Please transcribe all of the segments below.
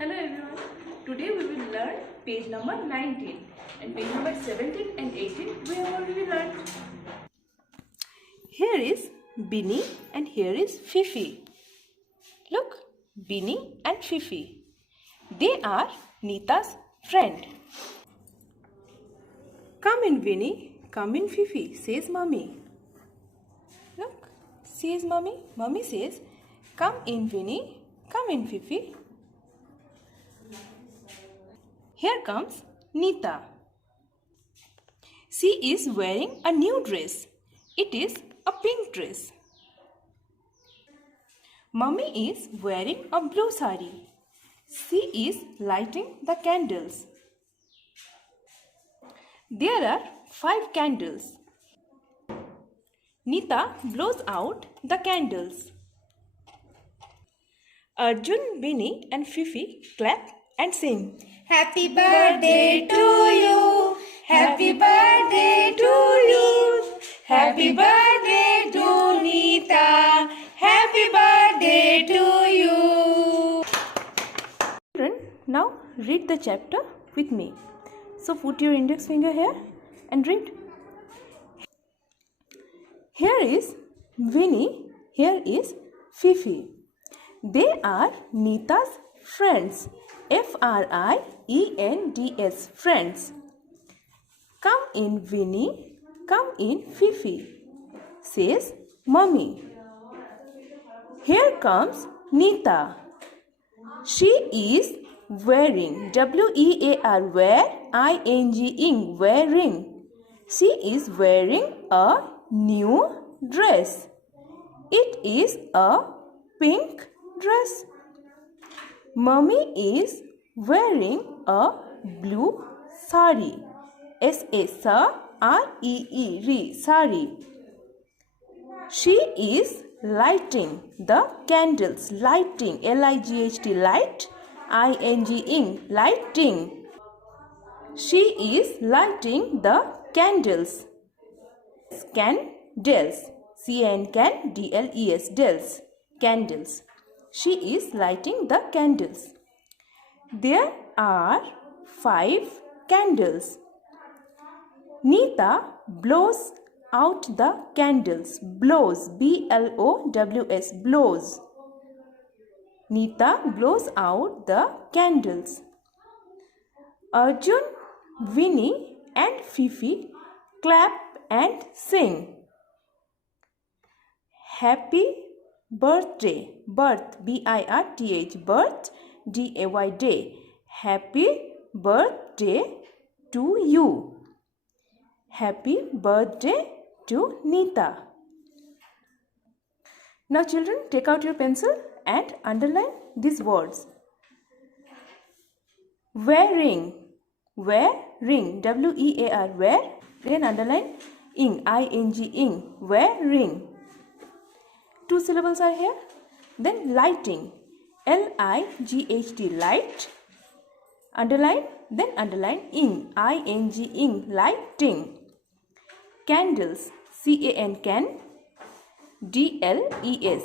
Hello everyone. Today we will learn page number 19 and page number 17 and 18 we have already learned. Here is Binny and here is Fifi. Look, Binny and Fifi. They are Nita's friend. Come in, Binny. Come in, Fifi, says Mummy. Look, says Mummy. Mummy says, come in, Binny. Come in, Fifi. Here comes Nita. She is wearing a new dress. It is a pink dress. Mummy is wearing a blue sari. She is lighting the candles. There are 5 candles. Nita blows out the candles. Arjun, Binny and Fifi clap and sing. Happy birthday to you. Happy birthday to you. Happy birthday to Nita. Happy birthday to you. Children, now read the chapter with me. So put your index finger here and read. Here is Winnie, here is Fifi. They are Nita's friends. Friends, friends. Come in, Winnie. Come in, Fifi, says Mummy. Here comes Nita. She is wearing, W-E-A-R, wearing, wearing. She is wearing a new dress. It is a pink dress. Mummy is wearing a blue sari. S-A-R-E-E, sari. She is lighting the candles. Lighting, L-I-G-H-T, light, I-N-G-ing, lighting. She is lighting the candles. Candles, C-A-N-D-L-E-S, dels, candles. She is lighting the candles. There are 5 candles. Nita blows out the candles. Blows, B-L-O-W-S, blows. Nita blows out the candles. Arjun, Winnie and Fifi clap and sing. Happy birthday, birth, B-I-R-T-H, birth, D-A-Y, day. Happy birthday to you. Happy birthday to Nita. Now children, take out your pencil and underline these words. Wearing, wearing, W-E-A-R, wear, then underline ing, I-N-G, ing, wearing. 2 syllables are here. Then lighting, L-I-G-H-T, light, underline, then underline ing, I-N-G, ing, lighting. Candles, C-A-N, can, D-L-E-S,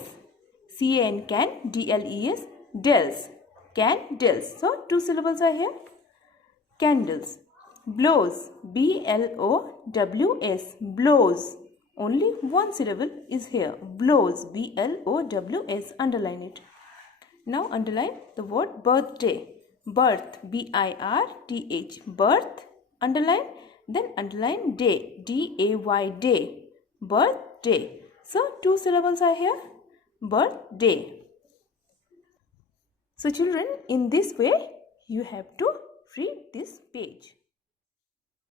C-A-N, can, D-L-E-S, dels, candles. So 2 syllables are here. Candles. Blows, B-L-O-W-S, blows. Only 1 syllable is here. Blows, B-L-O-W-S, underline it. Now underline the word birthday. Birth, B-I-R-T-H, birth, underline, then underline day, D-A-Y, day, birthday. So 2 syllables are here, birthday. So children, in this way you have to read this page.